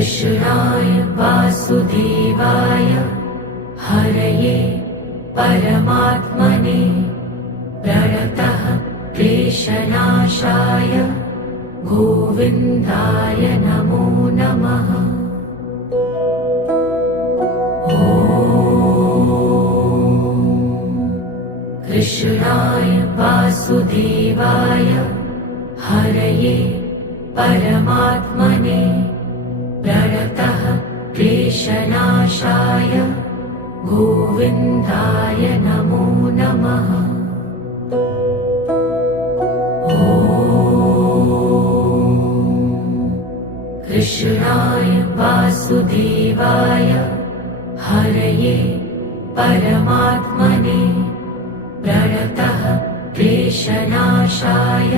कृष्णाय वासुदेवाय हरये परमात्मने प्रणतः क्लेशनाशाय गोविन्दाय नमो नमः। कृष्णाय वासुदेवाय हरये परमात्मने प्रणतः क्लेशनाशाय गोविन्दाय नमो नमः। कृष्णाय वासुदेवाय हरये परमात्मने प्रणतः क्लेशनाशाय